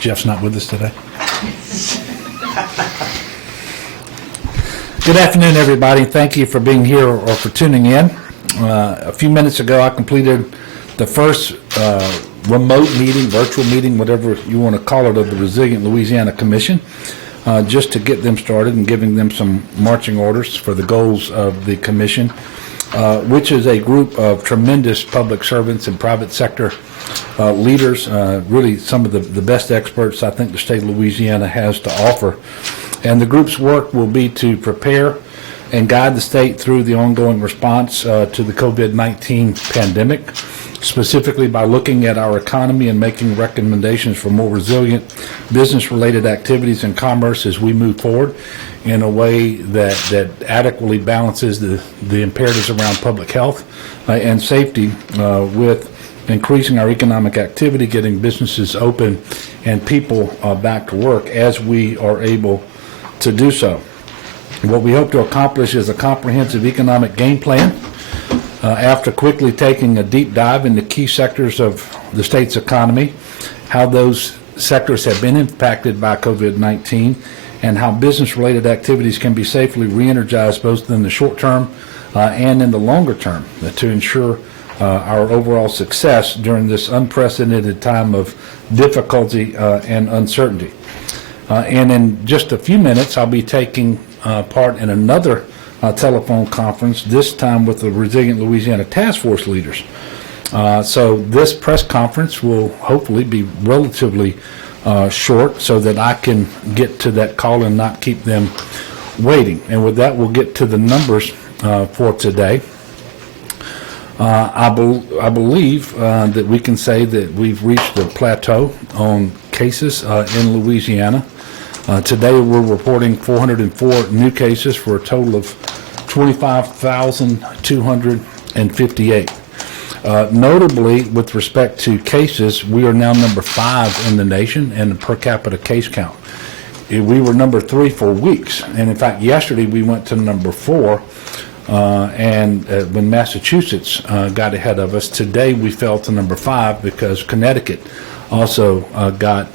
Jeff's not with us today. Good afternoon, everybody. Thank you for being here or for tuning in. A few minutes ago, I completed the first remote meeting, virtual meeting, whatever you want to call it, of the Resilient Louisiana Commission, just to get them started and giving them some marching orders for the goals of the commission, which is a group of tremendous public servants and private sector leaders, really some of the best experts I think the state of Louisiana has to offer. And the group's work will be to prepare and guide the state through the ongoing response to the COVID-19 pandemic, specifically by looking at our economy and making recommendations for more resilient business-related activities and commerce as we move forward in a way that adequately balances the imperatives around public health and safety with increasing our economic activity, getting businesses open and people back to work as we are able to do so. What we hope to accomplish is a comprehensive economic game plan after quickly taking a deep dive into key sectors of the state's economy, how those sectors have been impacted by COVID-19, and how business-related activities can be safely re-energized both in the short term and in the longer term to ensure our overall success during this unprecedented time of difficulty and uncertainty. And in just a few minutes, I'll be taking part in another telephone conference, this time with the Resilient Louisiana Task Force leaders. So this press conference will hopefully be relatively short so that I can get to that call and not keep them waiting. And with that, we'll get to the numbers for today. I believe that we can say that we've reached a plateau on cases in Louisiana. Today we're reporting 404 new cases for a total of 25,258. Notably, with respect to cases, we are now number 5 in the nation in the per capita case count. We were number 3 for weeks, and in fact yesterday we went to number 4. When Massachusetts got ahead of us, today we fell to number 5 because Connecticut also got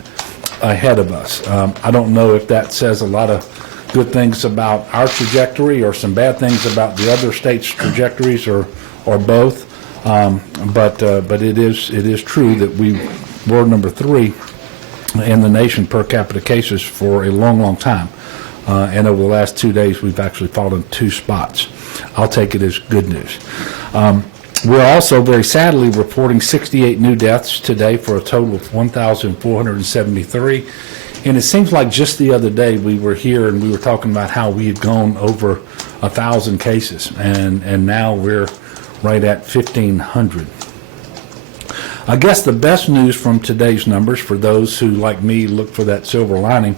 ahead of us. I don't know if that says a lot of good things about our trajectory or some bad things about the other states' trajectories or both, but it is true that we were number 3 in the nation per capita cases for a long time, and over the last 2 days we've actually fallen 2 spots. I'll take it as good news. We're also very sadly reporting 68 new deaths today for a total of 1,473. And it seems like just the other day we were here and we were talking about how we had gone over 1,000 cases, and now we're right at 1,500. I guess the best news from today's numbers, for those who, like me, look for that silver lining,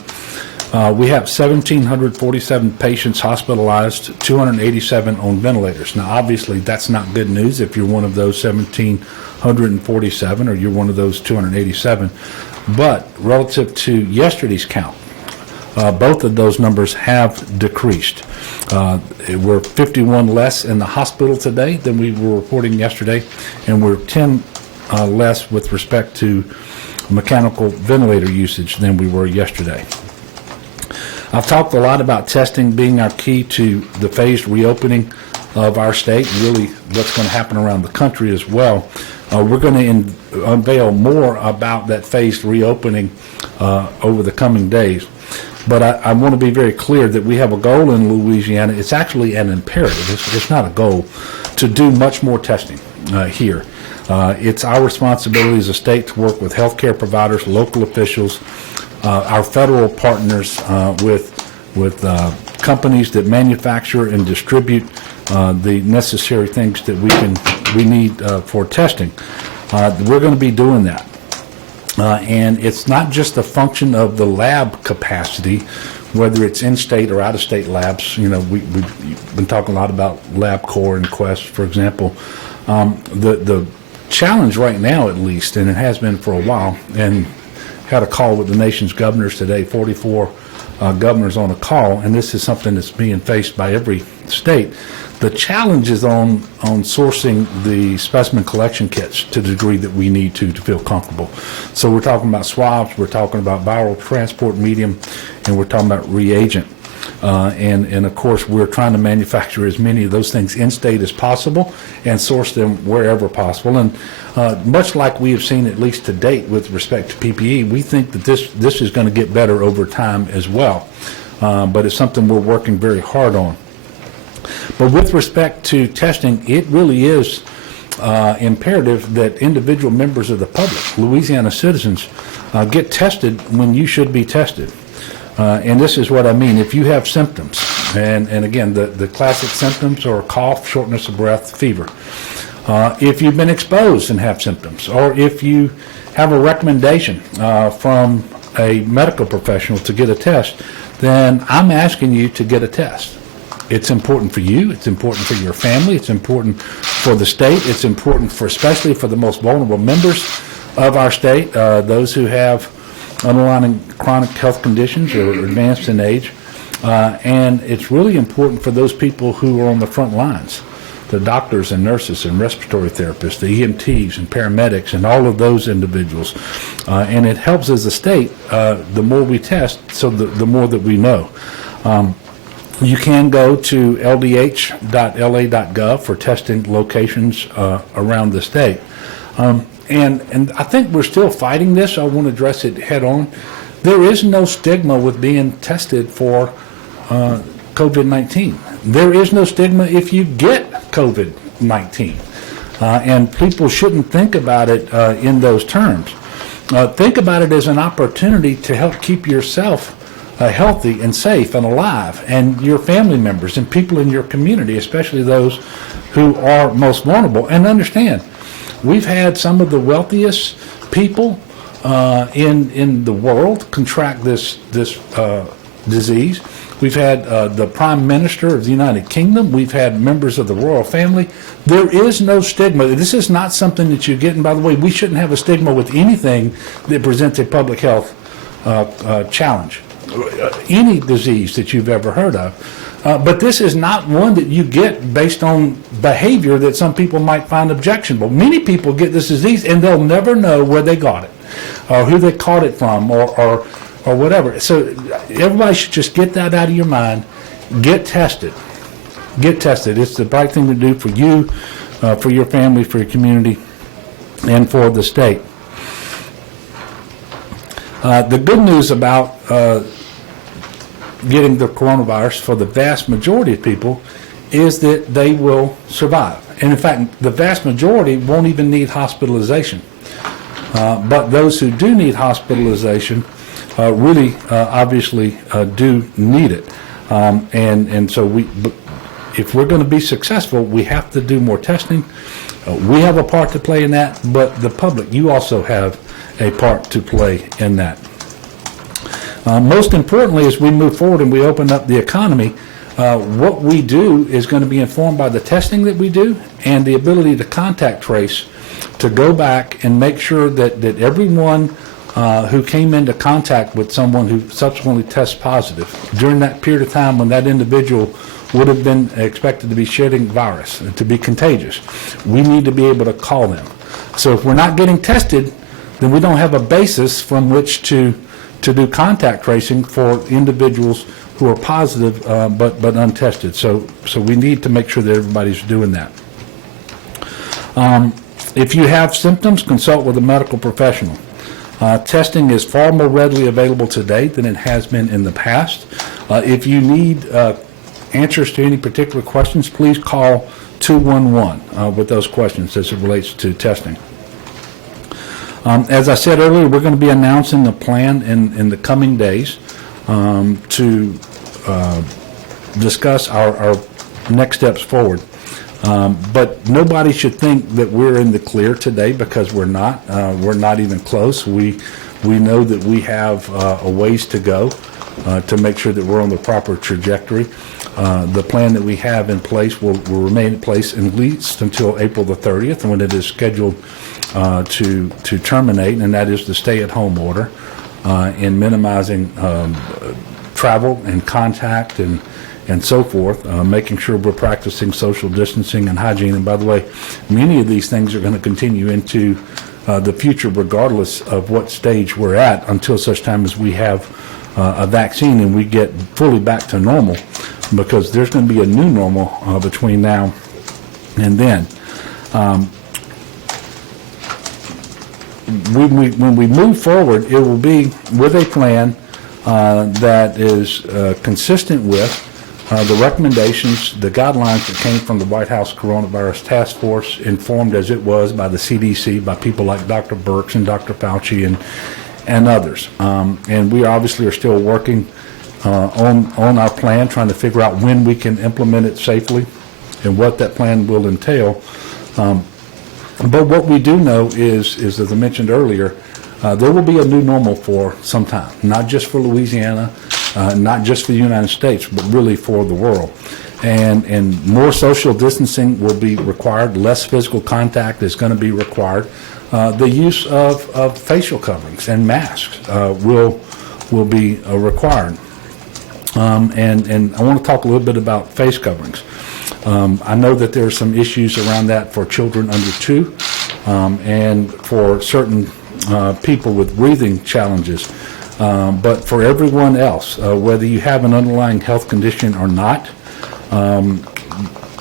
we have 1,747 patients hospitalized, 287 on ventilators. Now, obviously, that's not good news if you're one of those 1,747 or you're one of those 287. But relative to yesterday's count, both of those numbers have decreased. We're 51 less in the hospital today than we were reporting yesterday, and we're 10 less with respect to mechanical ventilator usage than we were yesterday. I've talked a lot about testing being our key to the phased reopening of our state, and really what's going to happen around the country as well. We're going to unveil more about that phased reopening over the coming days. But I want to be very clear that we have a goal in Louisiana. It's actually an imperative. It's not a goal to do much more testing here. It's our responsibility as a state to work with healthcare providers, local officials, our federal partners, with companies that manufacture and distribute the necessary things that we need for testing. We're going to be doing that. And it's not just a function of the lab capacity, whether it's in-state or out-of-state labs. You know, we've been talking a lot about LabCorp and Quest, for example. The challenge right now, at least, and it has been for a while, and had a call with the nation's governors today, 44 governors on a call, and this is something that's being faced by every state. The challenge is on sourcing the specimen collection kits to the degree that we need to feel comfortable. So we're talking about swabs, we're talking about viral transport medium, and we're talking about reagent. And of course, we're trying to manufacture as many of those things in-state as possible and source them wherever possible. And much like we have seen, at least to date, with respect to PPE, we think that this is going to get better over time as well. But it's something we're working very hard on. But with respect to testing, it really is imperative that individual members of the public, Louisiana citizens, get tested when you should be tested. And this is what I mean. If you have symptoms, and again, the classic symptoms are cough, shortness of breath, fever. If you've been exposed and have symptoms, or if you have a recommendation from a medical professional to get a test, then I'm asking you to get a test. It's important for you, it's important for your family, it's important for the state, it's important for, especially for the most vulnerable members of our state, those who have underlying chronic health conditions or advanced in age, and it's really important for those people who are on the front lines, the doctors and nurses and respiratory therapists, the EMTs and paramedics and all of those individuals. And it helps as a state, the more we test, so the more that we know. You can go to ldh.la.gov for testing locations around the state. And I think we're still fighting this. I want to address it head on. There is no stigma with being tested for COVID-19. There is no stigma if you get COVID-19. And people shouldn't think about it in those terms. Think about it as an opportunity to help keep yourself healthy and safe and alive, and your family members and people in your community, especially those who are most vulnerable. And understand, we've had some of the wealthiest people in the world contract this disease. We've had the Prime Minister of the United Kingdom. We've had members of the royal family. There is no stigma. This is not something that you get. And by the way, we shouldn't have a stigma with anything that presents a public health challenge. Any disease that you've ever heard of. But this is not one that you get based on behavior that some people might find objectionable. Many people get this disease and they'll never know where they got it, or who they caught it from, or whatever. So everybody should just get that out of your mind. Get tested. Get tested. It's the right thing to do for you, for your family, for your community, and for the state. The good news about getting the coronavirus for the vast majority of people is that they will survive. And in fact, the vast majority won't even need hospitalization. But those who do need hospitalization really obviously do need it. And so if we're going to be successful, we have to do more testing. We have a part to play in that, but the public, you also have a part to play in that. Most importantly, as we move forward and we open up the economy, what we do is going to be informed by the testing that we do and the ability to contact trace, to go back and make sure that everyone who came into contact with someone who subsequently tests positive during that period of time when that individual would have been expected to be shedding virus and to be contagious, we need to be able to call them. So if we're not getting tested, then we don't have a basis from which to do contact tracing for individuals who are positive but untested. So we need to make sure that everybody's doing that. If you have symptoms, consult with a medical professional. Testing is far more readily available today than it has been in the past. If you need answers to any particular questions, please call 211 with those questions as it relates to testing. As I said earlier, we're going to be announcing a plan in the coming days to discuss our next steps forward. But nobody should think that we're in the clear today, because we're not. We're not even close. We know that we have a ways to go to make sure that we're on the proper trajectory. The plan that we have in place will remain in place at least until April the 30th, when it is scheduled to terminate, and that is the stay-at-home order, and minimizing travel and contact and so forth, making sure we're practicing social distancing and hygiene. And by the way, many of these things are going to continue into the future regardless of what stage we're at until such time as we have a vaccine and we get fully back to normal, because there's going to be a new normal between now and then. When we move forward, it will be with a plan that is consistent with the recommendations, the guidelines that came from the White House Coronavirus Task Force, informed as it was by the CDC, by people like Dr. Birx and Dr. Fauci and others. And we obviously are still working on our plan, trying to figure out when we can implement it safely and what that plan will entail. But what we do know is, as I mentioned earlier, there will be a new normal for some time, not just for Louisiana, not just for the United States, but really for the world. And more social distancing will be required, less physical contact is going to be required. The use of facial coverings and masks will be required. And I want to talk a little bit about face coverings. I know that there are some issues around that for children under 2 and for certain people with breathing challenges. But for everyone else, whether you have an underlying health condition or not,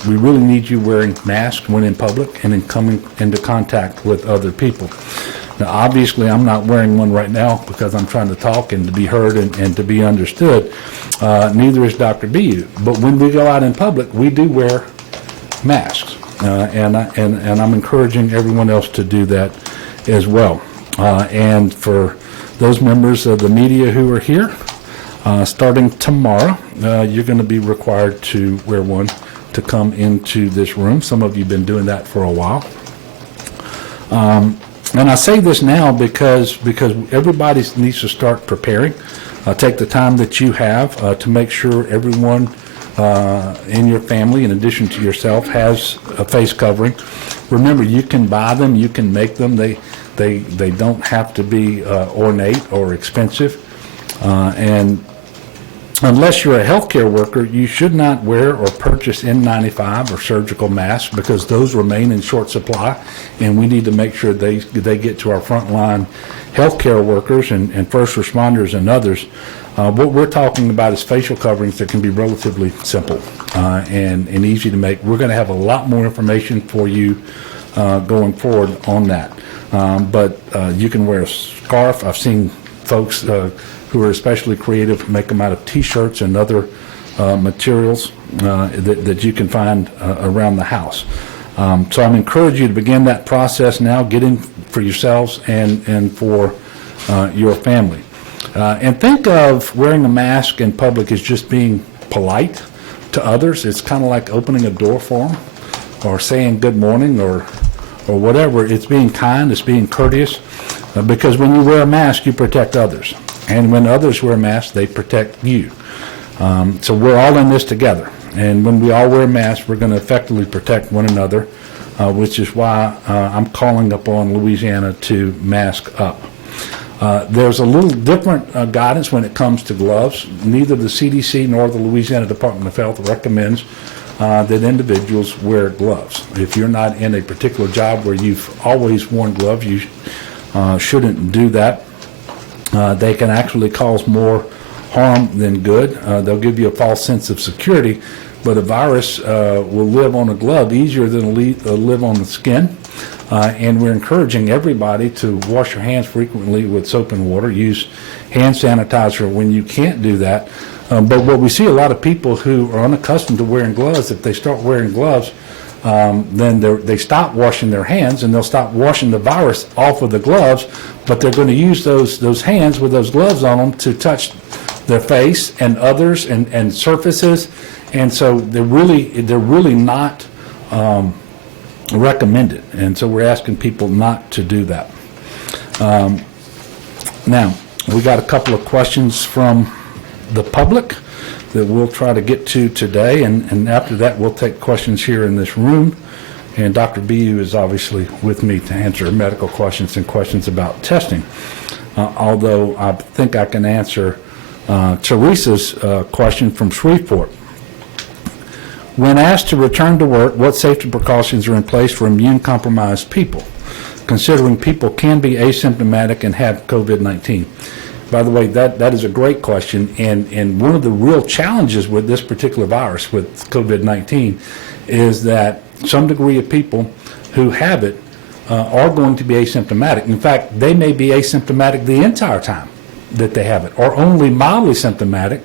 we really need you wearing masks when in public and in coming into contact with other people. Now, obviously, I'm not wearing one right now because I'm trying to talk and to be heard and to be understood. Neither is Dr. BU. But when we go out in public, we do wear masks. And I'm encouraging everyone else to do that as well. And for those members of the media who are here, starting tomorrow, you're going to be required to wear one to come into this room. Some of you have been doing that for a while. And I say this now because everybody needs to start preparing. Take the time that you have to make sure everyone in your family, in addition to yourself, has a face covering. Remember, you can buy them, you can make them. They don't have to be ornate or expensive. And unless you're a healthcare worker, you should not wear or purchase N95 or surgical masks, because those remain in short supply, and we need to make sure they get to our frontline healthcare workers and first responders and others. What we're talking about is facial coverings that can be relatively simple and easy to make. We're going to have a lot more information for you going forward on that. But you can wear a scarf. I've seen folks who are especially creative make them out of T-shirts and other materials that you can find around the house. So I'm encouraging you to begin that process now, getting for yourselves and for your family. And think of wearing a mask in public as just being polite to others. It's kind of like opening a door for them or saying good morning or whatever. It's being kind, it's being courteous, because when you wear a mask, you protect others. And when others wear masks, they protect you. So we're all in this together. And when we all wear masks, we're going to effectively protect one another, which is why I'm calling upon Louisiana to mask up. There's a little different guidance when it comes to gloves. Neither the CDC nor the Louisiana Department of Health recommends that individuals wear gloves. If you're not in a particular job where you've always worn gloves, you shouldn't do that. They can actually cause more harm than good. They'll give you a false sense of security, but a virus will live on a glove easier than live on the skin. And we're encouraging everybody to wash your hands frequently with soap and water. Use hand sanitizer when you can't do that. But what we see a lot of people who are unaccustomed to wearing gloves, if they start wearing gloves, then they stop washing their hands, and they'll stop washing the virus off of the gloves, but they're going to use those hands with those gloves on them to touch their face and others and surfaces, and so they're really not recommended, and so we're asking people not to do that. Now, we got a couple of questions from the public that we'll try to get to today, and after that we'll take questions here in this room, and Dr. BU is obviously with me to answer medical questions and questions about testing, although I think I can answer Teresa's question from Shreveport. When asked to return to work, what safety precautions are in place for immune-compromised people, considering people can be asymptomatic and have COVID-19? By the way, that is a great question, and one of the real challenges with this particular virus, with COVID-19, is that some degree of people who have it are going to be asymptomatic. In fact, they may be asymptomatic the entire time that they have it, or only mildly symptomatic.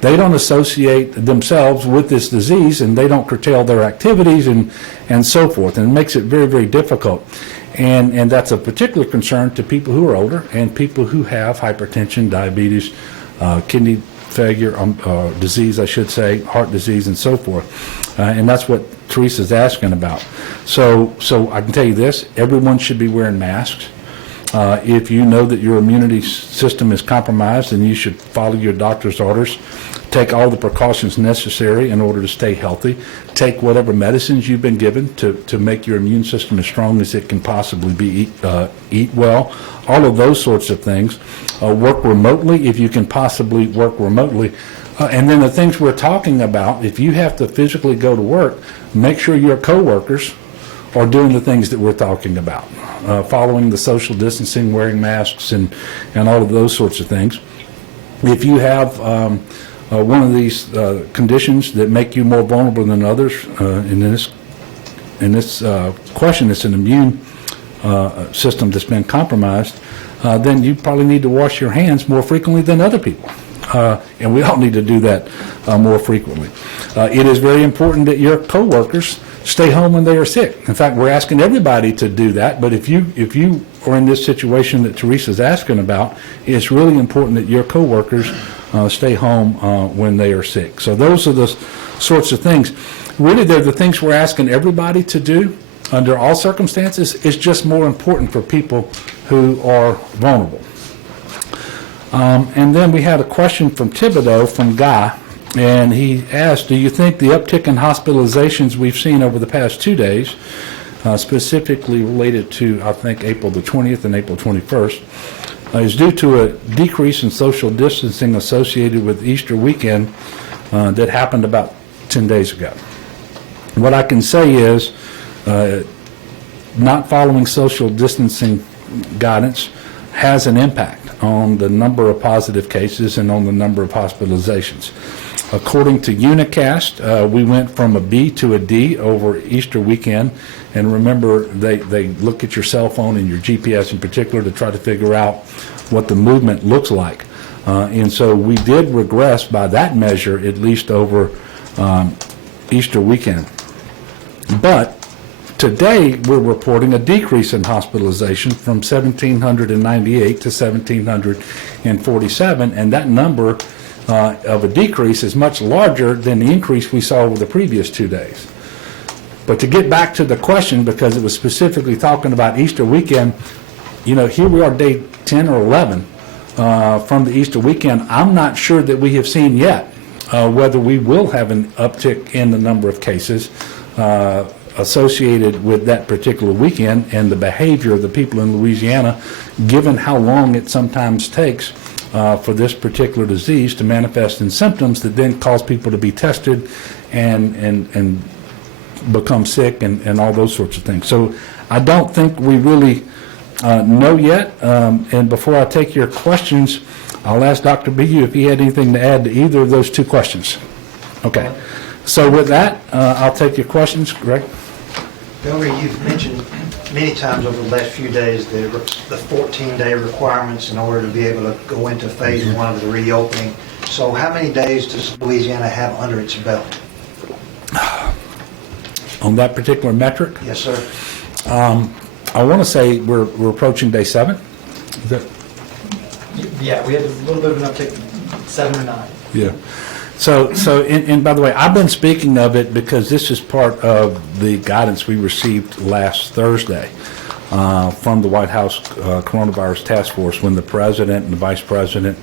They don't associate themselves with this disease, and they don't curtail their activities and so forth, and it makes it very, very difficult. And that's a particular concern to people who are older and people who have hypertension, diabetes, kidney failure, disease, I should say, heart disease, and so forth. And that's what Teresa's asking about. So I can tell you this, everyone should be wearing masks. If you know that your immunity system is compromised, then you should follow your doctor's orders. Take all the precautions necessary in order to stay healthy. Take whatever medicines you've been given to make your immune system as strong as it can possibly be. Eat well, all of those sorts of things. Work remotely if you can possibly work remotely. And then the things we're talking about, if you have to physically go to work, make sure your coworkers are doing the things that we're talking about, following the social distancing, wearing masks, and all of those sorts of things. If you have one of these conditions that make you more vulnerable than others, in this question, it's an immune system that's been compromised, then you probably need to wash your hands more frequently than other people. And we all need to do that more frequently. It is very important that your coworkers stay home when they are sick. In fact, we're asking everybody to do that, but if you are in this situation that Teresa's asking about, it's really important that your coworkers stay home when they are sick. So those are the sorts of things. Really, they're the things we're asking everybody to do under all circumstances. It's just more important for people who are vulnerable. And then we had a question from Thibodeau from Guy, and he asked, do you think the uptick in hospitalizations we've seen over the past 2 days, specifically related to, I think, April the 20th and April 21st, is due to a decrease in social distancing associated with Easter weekend that happened about 10 days ago? What I can say is not following social distancing guidance has an impact on the number of positive cases and on the number of hospitalizations. According to Unicast, we went from a B to a D over Easter weekend, and remember, they look at your cell phone and your GPS in particular to try to figure out what the movement looks like. And so we did regress by that measure, at least over Easter weekend. But today, we're reporting a decrease in hospitalization from 1,798 to 1,747, and that number of a decrease is much larger than the increase we saw over the previous 2 days. But to get back to the question, because it was specifically talking about Easter weekend, here we are day 10 or 11 from the Easter weekend. I'm not sure that we have seen yet whether we will have an uptick in the number of cases associated with that particular weekend and the behavior of the people in Louisiana, given how long it sometimes takes for this particular disease to manifest in symptoms that then cause people to be tested and become sick and all those sorts of things. So I don't think we really know yet. And before I take your questions, I'll ask Dr. Bigu if he had anything to add to either of those two questions. Okay. So with that, I'll take your questions. Greg? Governor, you've mentioned many times over the last few days the 14-day requirements in order to be able to go into phase one of the reopening. So how many days does Louisiana have under its belt? On that particular metric? Yes, sir. I want to say we're approaching day 7. Is that? Yeah, we had a little bit of an uptick, 7 or 9. Yeah. So, and by the way, I've been speaking of it because this is part of the guidance we received last Thursday from the White House Coronavirus Task Force when the President and the Vice President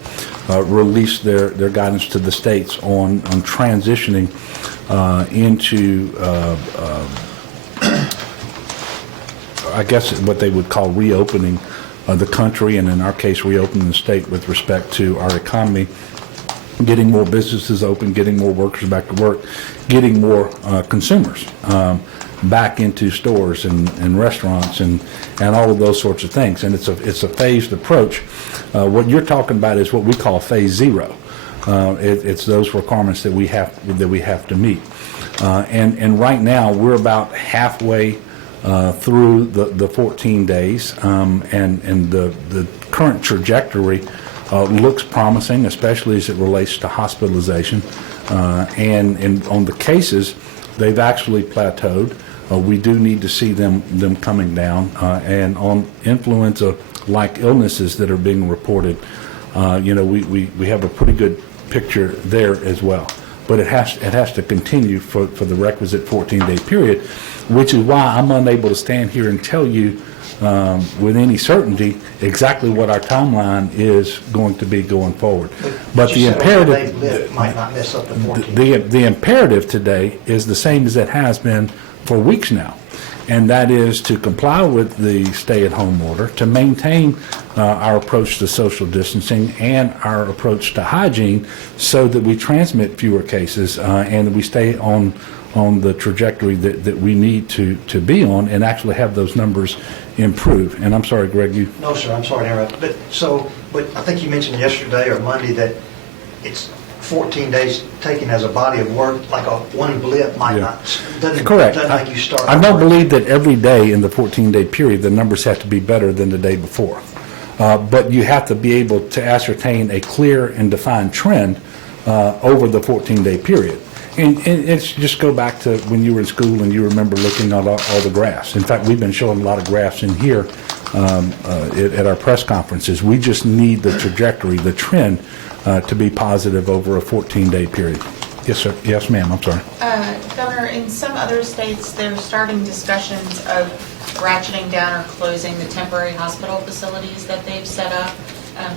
released their guidance to the states on transitioning into, I guess, what they would call reopening the country, and in our case, reopening the state with respect to our economy getting more businesses open, getting more workers back to work, getting more consumers back into stores and restaurants and all of those sorts of things. And it's a phased approach. What you're talking about is what we call phase zero. It's those requirements that we have to meet. And right now we're about halfway through the 14 days, and the current trajectory looks promising, especially as it relates to hospitalization. And on the cases, they've actually plateaued. We do need to see them coming down. And on influenza-like illnesses that are being reported, we have a pretty good picture there as well. But it has to continue for the requisite 14-day period, which is why I'm unable to stand here and tell you with any certainty exactly what our timeline is going to be going forward. But the imperative might not mess up the 14. the imperative today is the same as it has been for weeks now, and that is to comply with the stay-at-home order, to maintain our approach to social distancing and our approach to hygiene so that we transmit fewer cases and that we stay on the trajectory that we need to be on and actually have those numbers improve. And I'm sorry, Greg, you... No, sir, I'm sorry to interrupt. But I think you mentioned yesterday or Monday that it's 14 days taken as a body of work, like one blip might not, Correct. doesn't make you start. I don't believe that every day in the 14-day period the numbers have to be better than the day before. But you have to be able to ascertain a clear and defined trend over the 14-day period. And it's just go back to when you were in school and you remember looking at all the graphs. In fact, we've been showing a lot of graphs in here at our press conferences. We just need the trajectory, the trend, to be positive over a 14-day period. Yes, sir. Yes, ma'am. I'm sorry. Governor, in some other states, they're starting discussions of ratcheting down or closing the temporary hospital facilities that they've set up.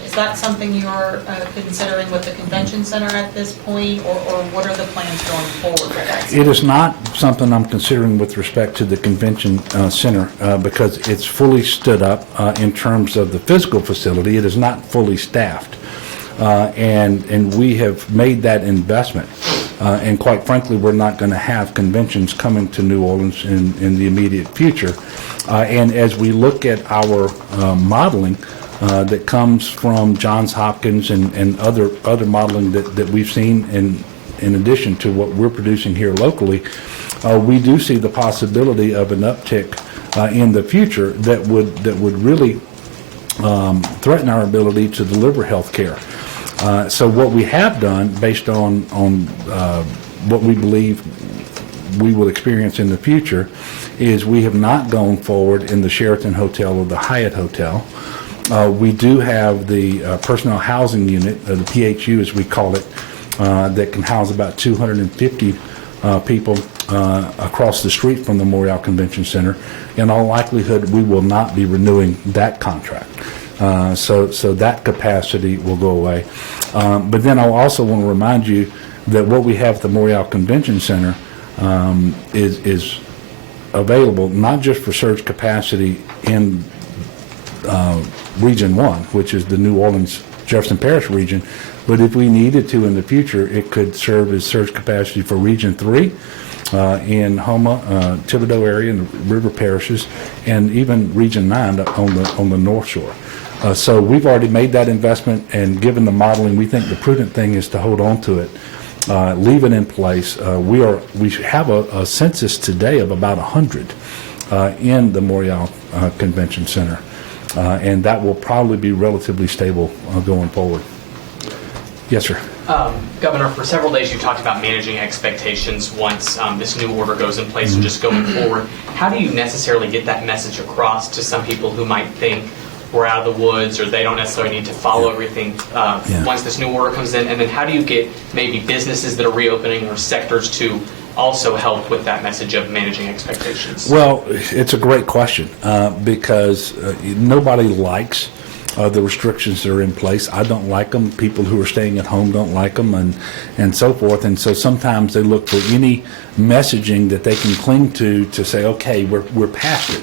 Is that something you're considering with the convention center at this point, or what are the plans going forward with that? It is not something I'm considering with respect to the convention center because it's fully stood up in terms of the physical facility. It is not fully staffed. And we have made that investment. And quite frankly, we're not going to have conventions coming to New Orleans in the immediate future. And as we look at our modeling that comes from Johns Hopkins and other modeling that we've seen in addition to what we're producing here locally, we do see the possibility of an uptick in the future that would really threaten our ability to deliver health care. So what we have done, based on what we believe we will experience in the future, is we have not gone forward in the Sheraton Hotel or the Hyatt Hotel. We do have the personnel housing unit, the PHU as we call it, that can house about 250 people across the street from the Memorial Convention Center. In all likelihood, we will not be renewing that contract. So that capacity will go away. But then I also want to remind you that what we have at the Memorial Convention Center is available not just for surge capacity in Region 1, which is the New Orleans Jefferson Parish region, but if we needed to in the future, it could serve as surge capacity for Region 3 in Homa, Thibodaux area, and the river parishes, and even Region 9 on the North Shore. So we've already made that investment, and given the modeling, we think the prudent thing is to hold on to it, leave it in place. We have a census today of about 100 in the Memorial Convention Center, and that will probably be relatively stable going forward. Yes, sir. Governor, for several days you talked about managing expectations once this new order goes in place and just going forward. How do you necessarily get that message across to some people who might think we're out of the woods or they don't necessarily need to follow everything once this new order comes in? And then how do you get maybe businesses that are reopening or sectors to also help with that message of managing expectations? Well, it's a great question because nobody likes the restrictions that are in place. I don't like them. People who are staying at home don't like them, and so forth. And so sometimes they look for any messaging that they can cling to say, okay, we're past it.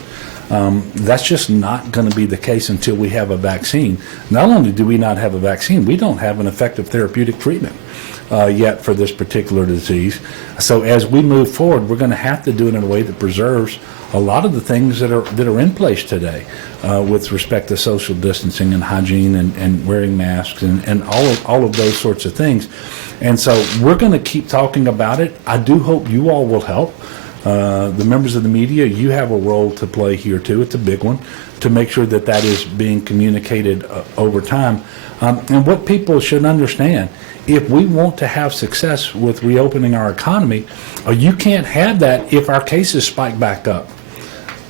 That's just not going to be the case until we have a vaccine. Not only do we not have a vaccine, we don't have an effective therapeutic treatment yet for this particular disease. So as we move forward, we're going to have to do it in a way that preserves a lot of the things that are in place today with respect to social distancing and hygiene and wearing masks and all of those sorts of things. And so we're going to keep talking about it. I do hope you all will help. The members of the media, you have a role to play here too. It's a big one, to make sure that that is being communicated over time. And what people should understand, if we want to have success with reopening our economy, you can't have that if our cases spike back up.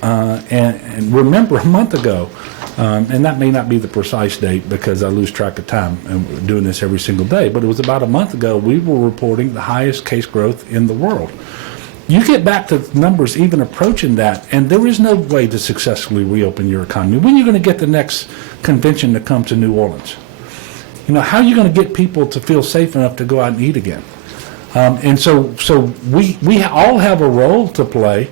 And remember, a month ago, and that may not be the precise date because I lose track of time and we're doing this every single day, but it was about a month ago we were reporting the highest case growth in the world. You get back to numbers even approaching that, and there is no way to successfully reopen your economy. When are you going to get the next convention to come to New Orleans? You know, how are you going to get people to feel safe enough to go out and eat again? And so we all have a role to play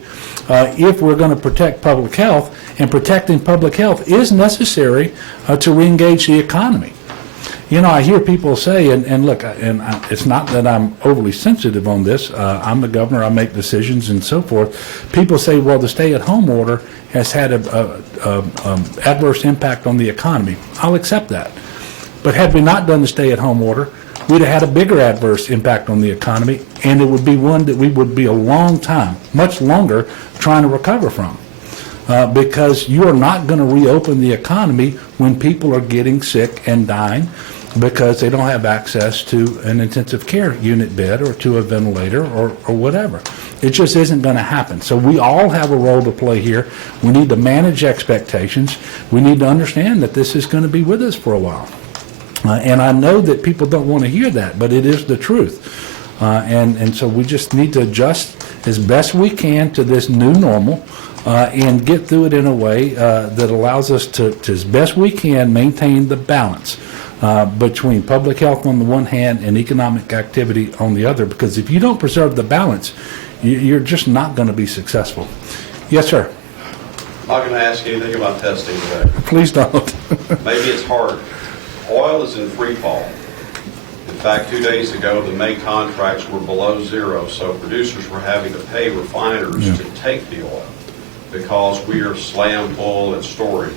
if we're going to protect public health, and protecting public health is necessary to reengage the economy. You know, I hear people say, and look, it's not that I'm overly sensitive on this. I'm the governor, I make decisions and so forth. People say, well, the stay-at-home order has had a adverse impact on the economy. I'll accept that. But had we not done the stay-at-home order, we'd have had a bigger adverse impact on the economy, and it would be one that we would be a long time, much longer, trying to recover from. Because you are not going to reopen the economy when people are getting sick and dying because they don't have access to an intensive care unit bed or to a ventilator or whatever. It just isn't going to happen. So we all have a role to play here. We need to manage expectations. We need to understand that this is going to be with us for a while. And I know that people don't want to hear that, but it is the truth. And so we just need to adjust as best we can to this new normal and get through it in a way that allows us to, as best we can, maintain the balance between public health on the one hand and economic activity on the other. Because if you don't preserve the balance, you're just not going to be successful. Yes, sir. I'm not going to ask you anything about testing today. Please don't. Maybe it's hard. Oil is in free fall. In fact, 2 days ago, the May contracts were below zero, so producers were having to pay refiners to take the oil because we are slam full in storage.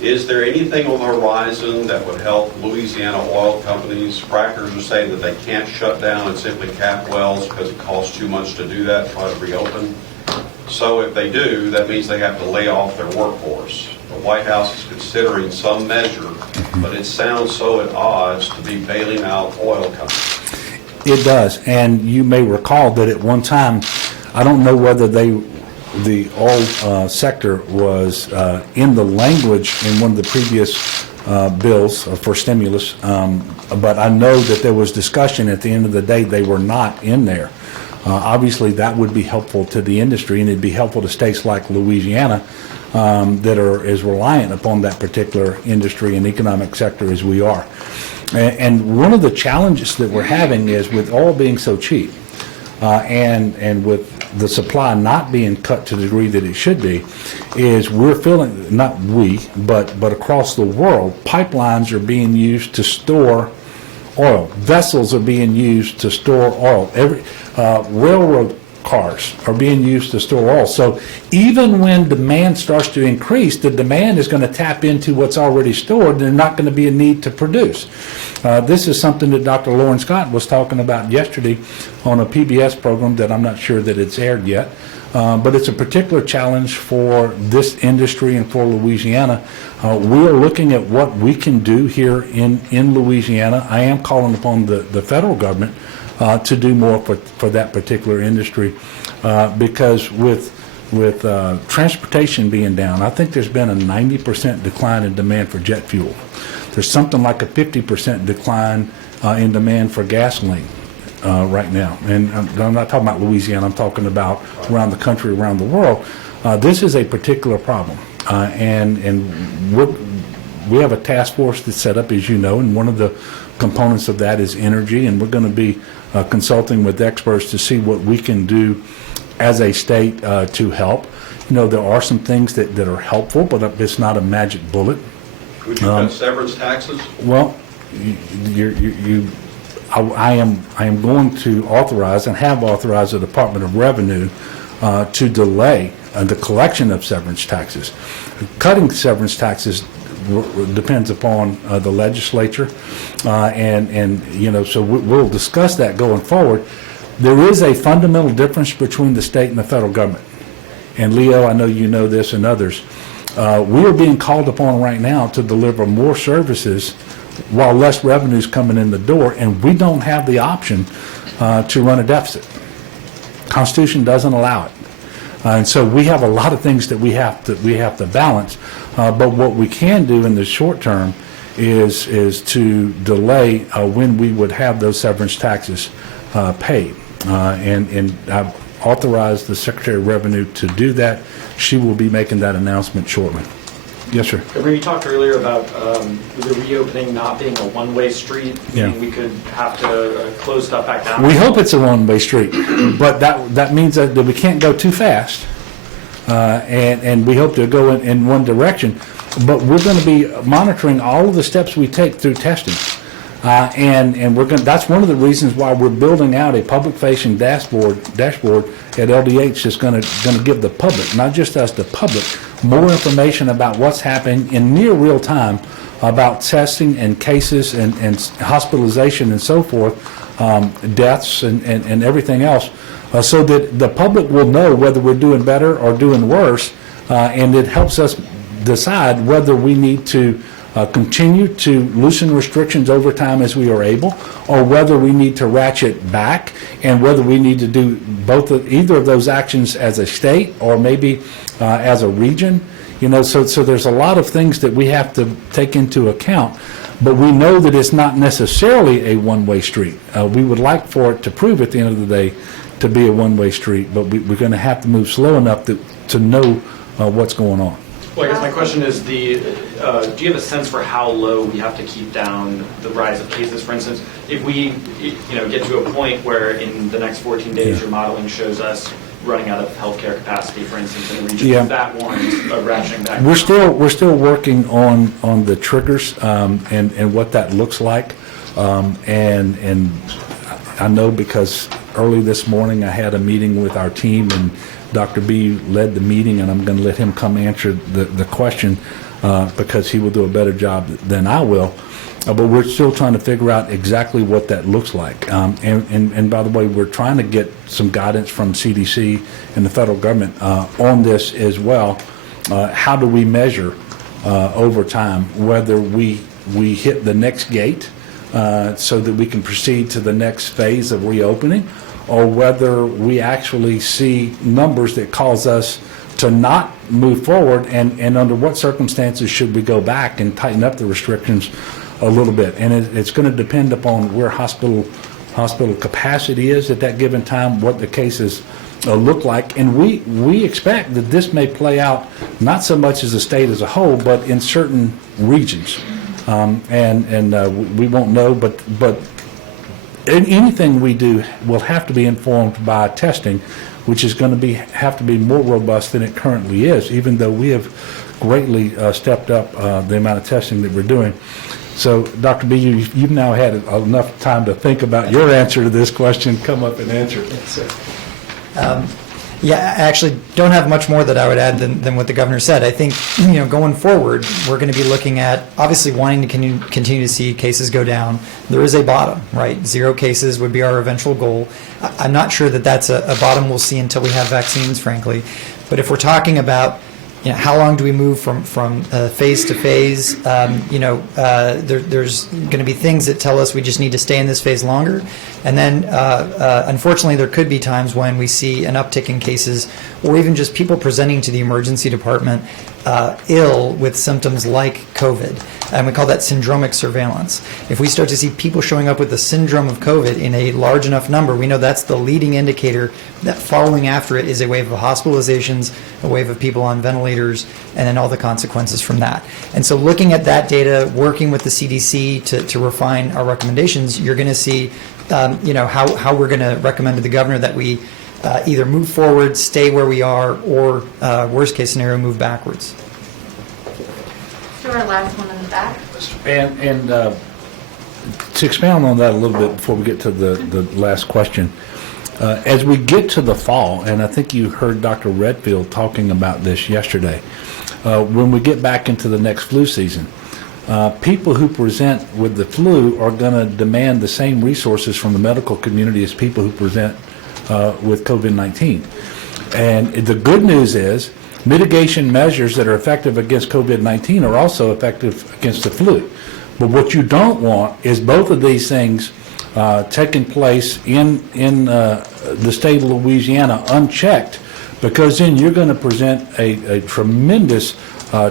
Is there anything on the horizon that would help Louisiana oil companies? Frackers are saying that they can't shut down and simply cap wells because it costs too much to do that, try to reopen. So if they do, that means they have to lay off their workforce. The White House is considering some measure, but it sounds so at odds to be bailing out oil companies. It does, and you may recall that at one time, I don't know whether the oil sector was in the language in one of the previous bills for stimulus, but I know that there was discussion at the end of the day they were not in there. Obviously, that would be helpful to the industry, and it'd be helpful to states like Louisiana that are as reliant upon that particular industry and economic sector as we are. And one of the challenges that we're having is with oil being so cheap and with the supply not being cut to the degree that it should be, is we're feeling, not we, but across the world, pipelines are being used to store oil. Vessels are being used to store oil. Railroad cars are being used to store oil. So even when demand starts to increase, the demand is going to tap into what's already stored, and there's not going to be a need to produce. This is something that Dr. Lauren Scott was talking about yesterday on a PBS program that I'm not sure that it's aired yet. But it's a particular challenge for this industry and for Louisiana. We're looking at what we can do here in Louisiana. I am calling upon the federal government to do more for that particular industry because with transportation being down, I think there's been a 90% decline in demand for jet fuel. There's something like a 50% decline in demand for gasoline. Right now, and I'm not talking about Louisiana, I'm talking about around the country, around the world. This is a particular problem, and we have a task force that's set up, as you know, and one of the components of that is energy, and we're going to be consulting with experts to see what we can do as a state to help. There are some things that are helpful, but it's not a magic bullet. Would you cut severance taxes? Well, I am going to authorize and have authorized the Department of Revenue to delay the collection of severance taxes. Cutting severance taxes depends upon the legislature, and so we'll discuss that going forward. There is a fundamental difference between the state and the federal government. And Leo, I know you know this and others. We are being called upon right now to deliver more services while less revenue is coming in the door, and we don't have the option to run a deficit. Constitution doesn't allow it. And so we have a lot of things that we have to balance. But what we can do in the short term is to delay when we would have those severance taxes paid. And I've authorized the Secretary of Revenue to do that. She will be making that announcement shortly. Yes, sir. Governor, you talked earlier about the reopening not being a one-way street. Yeah. We could have to close stuff back down. We hope it's a one-way street, but that means that we can't go too fast, and we hope to go in one direction. But we're going to be monitoring all of the steps we take through testing, and we're going. That's one of the reasons why we're building out a public-facing dashboard at LDH that's going to give the public, not just us, the public, more information about what's happening in near real time about testing and cases and hospitalization and so forth, deaths and everything else, so that the public will know whether we're doing better or doing worse, and it helps us decide whether we need to continue to loosen restrictions over time as we are able, or whether we need to ratchet back, and whether we need to do either of those actions as a state or maybe as a region. So there's a lot of things that we have to take into account, but we know that it's not necessarily a one-way street. We would like for it to prove at the end of the day to be a one-way street, but we're going to have to move slow enough to know what's going on. Well, I guess my question is, do you have a sense for how low we have to keep down the rise of cases? For instance, if we get to a point where in the next 14 days your modeling shows us running out of healthcare capacity, for instance, in the region, does that warrant a ratcheting back? We're still working on the triggers and what that looks like, and I know because early this morning I had a meeting with our team, and Dr. B led the meeting, and I'm going to let him come answer the question because he will do a better job than I will. But we're still trying to figure out exactly what that looks like. And by the way, we're trying to get some guidance from CDC and the federal government on this as well. How do we measure over time whether we hit the next gate so that we can proceed to the next phase of reopening, or whether we actually see numbers that cause us to not move forward, and under what circumstances should we go back and tighten up the restrictions a little bit. And it's going to depend upon where hospital capacity is at that given time, what the cases look like. And we expect that this may play out not so much as a state as a whole, but in certain regions. We won't know, but anything we do will have to be informed by testing, which is going to have to be more robust than it currently is, even though we have greatly stepped up the amount of testing that we're doing. So, Dr. B, you've now had enough time to think about your answer to this question. Come up and answer it. Yes, sir. I actually don't have much more that I would add than what the governor said. I think, going forward, we're going to be looking at obviously wanting to continue to see cases go down. There is a bottom, right? 0 cases would be our eventual goal. I'm not sure that that's a bottom we'll see until we have vaccines, frankly. But if we're talking about how long do we move from phase to phase? There's going to be things that tell us we just need to stay in this phase longer. And then, unfortunately, there could be times when we see an uptick in cases, or even just people presenting to the emergency department ill with symptoms like COVID. And we call that syndromic surveillance. If we start to see people showing up with the syndrome of COVID in a large enough number, we know that's the leading indicator that following after it is a wave of hospitalizations, a wave of people on ventilators, and then all the consequences from that. And so looking at that data, working with the CDC to refine our recommendations, you're going to see how we're going to recommend to the governor that we either move forward, stay where we are, or worst case scenario, move backwards. To our last one in the back. And to expound on that a little bit before we get to the last question, as we get to the fall, and I think you heard Dr. Redfield talking about this yesterday, when we get back into the next flu season, people who present with the flu are going to demand the same resources from the medical community as people who present with COVID-19. And the good news is mitigation measures that are effective against COVID-19 are also effective against the flu. But what you don't want is both of these things taking place in the state of Louisiana unchecked, because then you're going to present a tremendous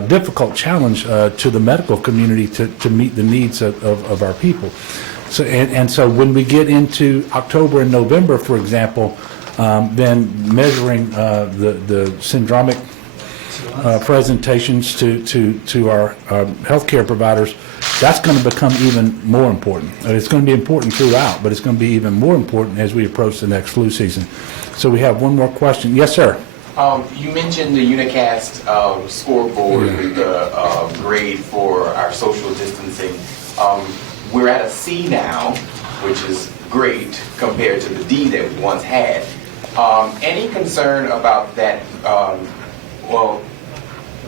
difficult challenge to the medical community to meet the needs of our people. So and so when we get into October and November, for example, then measuring the syndromic presentations to our healthcare providers, that's going to become even more important. It's going to be important throughout, but it's going to be even more important as we approach the next flu season. So we have one more question. Yes, sir. You mentioned the Unicast scoreboard with the grade for our social distancing. We're at a C now, which is great compared to the D that we once had. Any concern about that? Well,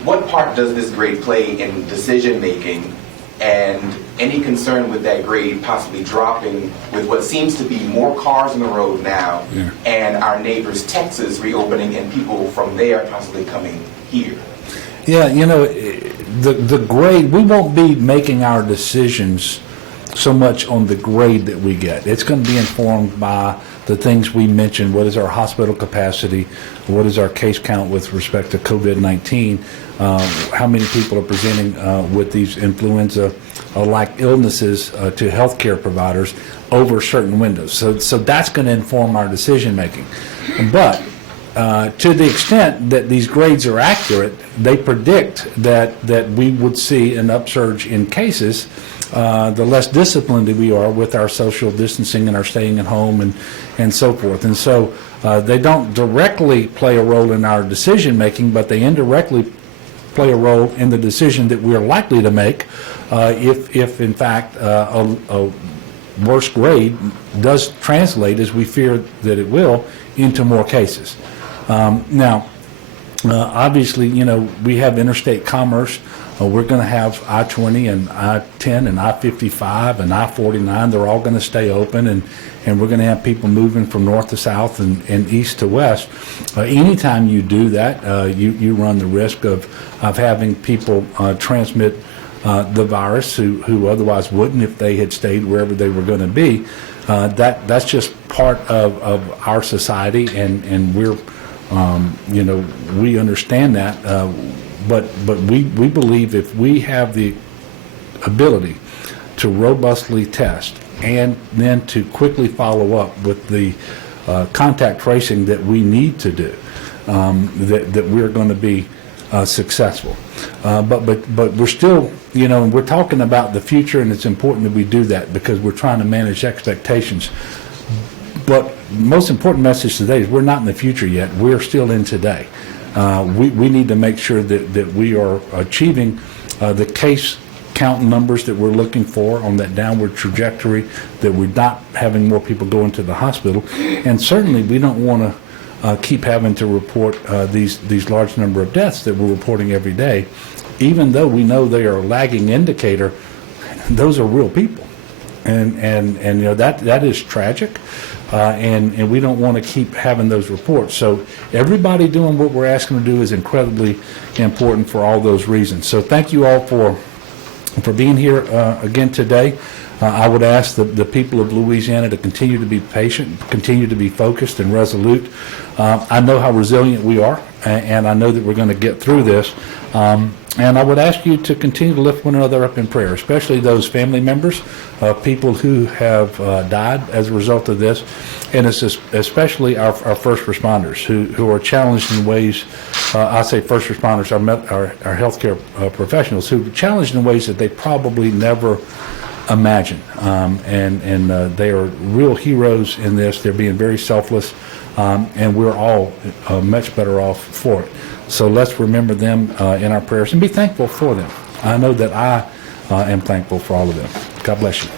what part does this grade play in decision making? And any concern with that grade possibly dropping with what seems to be more cars on the road now, and our neighbors Texas reopening and people from there possibly coming here? Yeah, the grade, we won't be making our decisions so much on the grade that we get. It's going to be informed by the things we mentioned. What is our hospital capacity? What is our case count with respect to COVID-19? How many people are presenting with these influenza-like illnesses to healthcare providers over certain windows? So that's going to inform our decision making. But to the extent that these grades are accurate, they predict that we would see an upsurge in cases. The less disciplined we are with our social distancing and our staying at home and so forth. And so they don't directly play a role in our decision making, but they indirectly play a role in the decision that we're likely to make if in fact a worse grade does translate, as we fear that it will, into more cases. Now, obviously, we have interstate commerce. We're going to have I-20 and I-10 and I-55 and I-49. They're all going to stay open, and we're going to have people moving from north to south and east to west. Anytime you do that, you run the risk of having people transmit the virus who otherwise wouldn't if they had stayed wherever they were going to be. That's just part of our society, and we're we understand that. But we believe if we have the ability to robustly test and then to quickly follow up with the contact tracing that we need to do, that we're going to be successful. But we're still, we're talking about the future, and it's important that we do that because we're trying to manage expectations. But most important message today is we're not in the future yet. We're still in today. We need to make sure that we are achieving the case count numbers that we're looking for on that downward trajectory, that we're not having more people go into the hospital. And certainly we don't want to keep having to report these large number of deaths that we're reporting every day. Even though we know they are a lagging indicator, those are real people. And that is tragic. And we don't want to keep having those reports. So everybody doing what we're asking to do is incredibly important for all those reasons. So thank you all for being here again today. I would ask the people of Louisiana to continue to be patient, continue to be focused and resolute. I know how resilient we are, and I know that we're going to get through this. And I would ask you to continue to lift one another up in prayer, especially those family members of people who have died as a result of this, and it's especially our first responders who are challenged in ways, I say first responders, our healthcare professionals, who are challenged in ways that they probably never imagined. And they are real heroes in this. They're being very selfless and we're all much better off for it. So let's remember them in our prayers and be thankful for them. I know that I am thankful for all of them. God bless you.